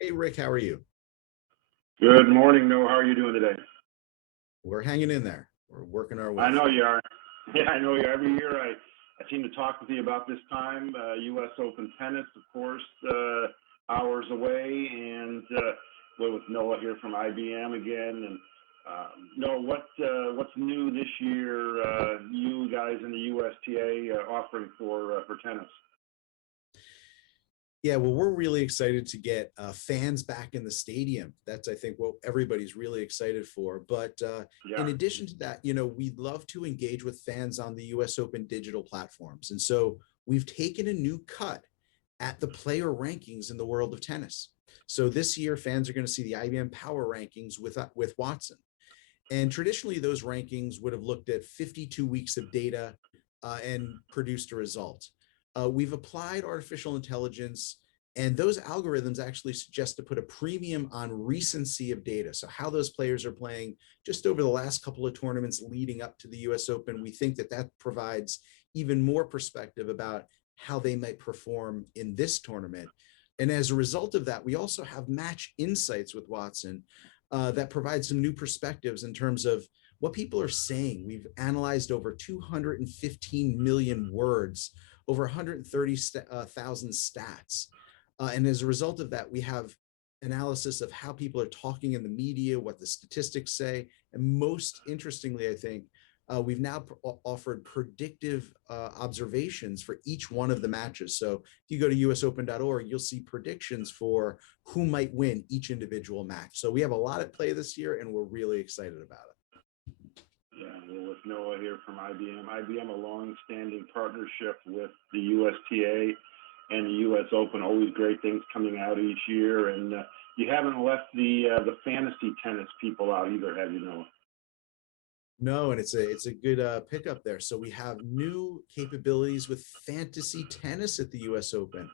Hey Rick, how are you? Good morning, Noah. How are you doing today? We're hanging in there. We're working our way I know through. you are. Yeah, I know you. Every year I seem to talk with you about this time. U.S. Open tennis, of course, hours away, and we're with Noah here from IBM again. And Noah, what's new this year? You guys in the USTA offering for tennis? Yeah, well, we're really excited to get fans back in the stadium. That's, I think, what everybody's really excited for. But in Yeah. addition to that, we'd love to engage with fans on the US Open digital platforms. And so we've taken a new cut at the player rankings in the world of tennis. So this year, fans are going to see the IBM Power Rankings with Watson. And traditionally, those rankings would have looked at 52 weeks of data and produced a result. We've applied artificial intelligence, and those algorithms actually suggest to put a premium on recency of data. So, how those players are playing just over the last couple of tournaments leading up to the US Open, we think that that provides even more perspective about how they might perform in this tournament. And as a result of that, we also have match insights with Watson that provide some new perspectives in terms of what people are saying. We've analyzed over 215 million words, over 130,000 stats. And as a result of that, we have analysis of how people are talking in the media, what the statistics say. And most interestingly, I think, we've now offered predictive observations for each one of the matches. So if you go to usopen.org, you'll see predictions for who might win each individual match. So we have a lot at play this year, and we're really excited about it. Yeah, we're with Noah here from IBM. IBM, a long-standing partnership with the USTA and the U.S. Open. Always great things coming out each year, and you haven't left the fantasy tennis people out either, have you, Noah? No, and it's a good pickup there. So we have new capabilities with fantasy tennis at the U.S. Open,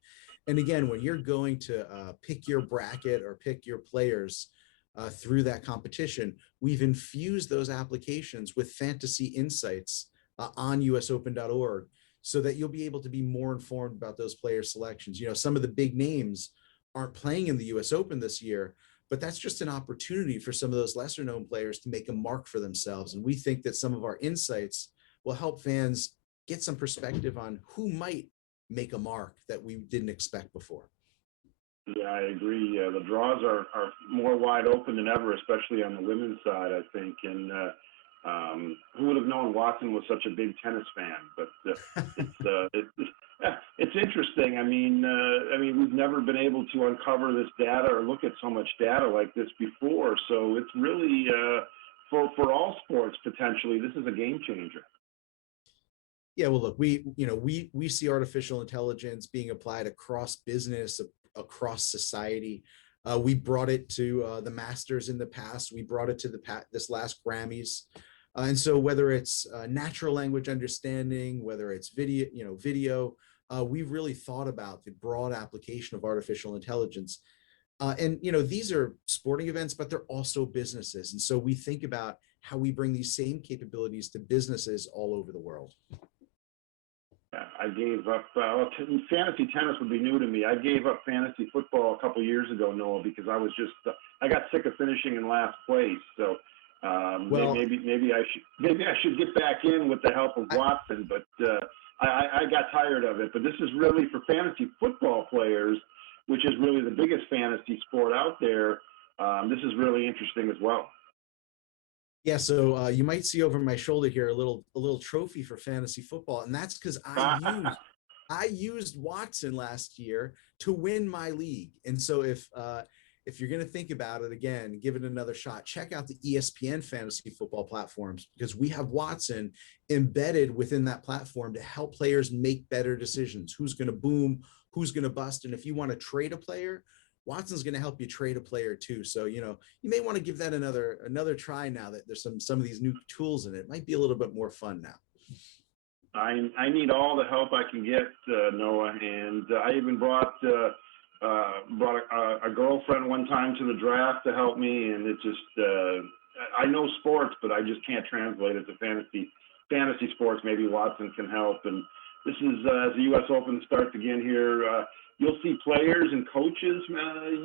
and again, when you're going to pick your bracket or pick your players through that competition, we've infused those applications with fantasy insights on usopen.org so that you'll be able to be more informed about those player selections. Some of the big names aren't playing in the U.S. Open this year, but that's just an opportunity for some of those lesser known players to make a mark for themselves. And we think that some of our insights will help fans get some perspective on who might make a mark that we didn't expect before. Yeah, I agree. The draws are more wide open than ever, especially on the women's side, I think. And who would have known Watson was such a big tennis fan? But it's interesting. I mean, we've never been able to uncover this data or look at so much data like this before. So it's really for all sports potentially. This is a game changer. Yeah, well, look, we see artificial intelligence being applied across business, across society. We brought it to the Masters in the past. We brought it to this last Grammys. And so whether it's natural language understanding, whether it's video, we've really thought about the broad application of artificial intelligence. And these are sporting events, but they're also businesses. And so we think about how we bring these same capabilities to businesses all over the world. I gave up. Fantasy tennis would be new to me. I gave up fantasy football a couple years ago, Noah, because I got sick of finishing in last place. So Well, maybe I should get back in with the help of I, Watson, but I got tired of it. But this is really for fantasy football players, which is really the biggest fantasy sport out there. This is really interesting as well. Yeah, so you might see over my shoulder here a little trophy for fantasy football, and that's because I used Watson last year to win my league. And so if you're going to think about it again, give it another shot. Check out the ESPN fantasy football platforms because we have Watson embedded within that platform to help players make better decisions. Who's going to boom? Who's going to bust? And if you want to trade a player, Watson's going to help you trade a player too. So you may want to give that another try now that there's some of these new tools in it. It might be a little bit more fun now. I need all the help I can get, Noah, and I even brought a girlfriend one time to the draft to help me, and it just I know sports, but I just can't translate it to fantasy sports. Maybe Watson can help, and this is as the U.S. Open starts again here. You'll see players and coaches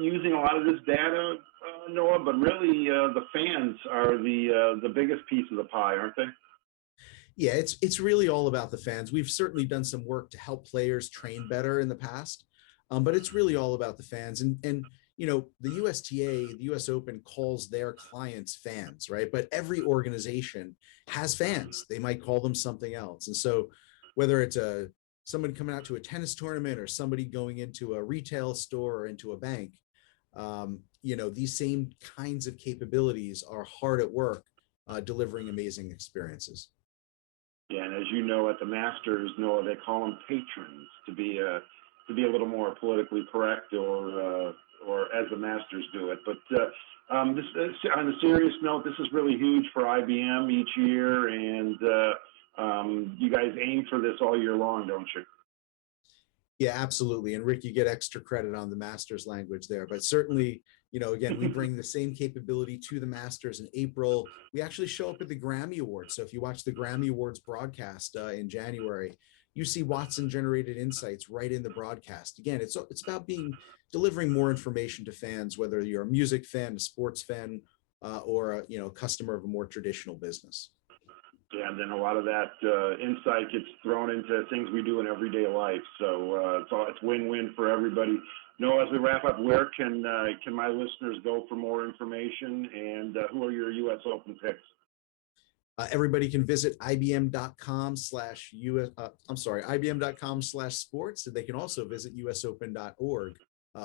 using a lot of this data, Noah, but really the fans are the biggest piece of the pie, aren't they? Yeah, it's really all about the fans. We've certainly done some work to help players train better in the past, but it's really all about the fans. And the USTA, the US Open calls their clients fans, right? But every organization has fans. They might call them something else. And so whether it's someone coming out to a tennis tournament or somebody going into a retail store or into a bank, these same kinds of capabilities are hard at work delivering amazing experiences. Yeah, and as you know, at the Masters, Noah, they call them patrons to be a little more politically correct, or as the Masters do it. But this, on a serious note, this is really huge for IBM each year, and you guys aim for this all year long, don't you? Yeah, absolutely. And Rick, you get extra credit on the Masters language there, but certainly, again, we bring the same capability to the Masters in April. We actually show up at the Grammy Awards. So if you watch the Grammy Awards broadcast in January, you see Watson generated insights right in the broadcast. Again, it's about delivering more information to fans, whether you're a music fan, a sports fan, or a customer of a more traditional business. Yeah, and then a lot of that insight gets thrown into things we do in everyday life. So it's win-win for everybody. Noah, as we wrap up, where can my listeners go for more information, and who are your U.S. Open picks? Everybody can visit ibm.com/sports, and they can also visit usopen.org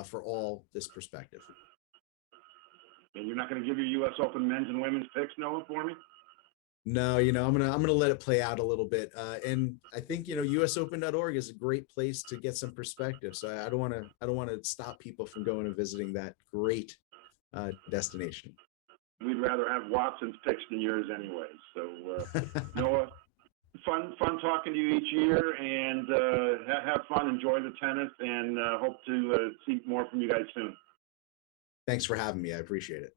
for all this perspective. And you're not going to give your U.S. Open men's and women's picks, Noah, for me? No, I'm gonna let it play out a little bit, and I think usopen.org is a great place to get some perspective. So I don't want to stop people from going and visiting that great destination. We'd rather have Watson's picks than yours, anyway. So Noah, fun talking to you each year, and have fun, enjoy the tennis, and hope to see more from you guys soon. Thanks for having me. I appreciate it.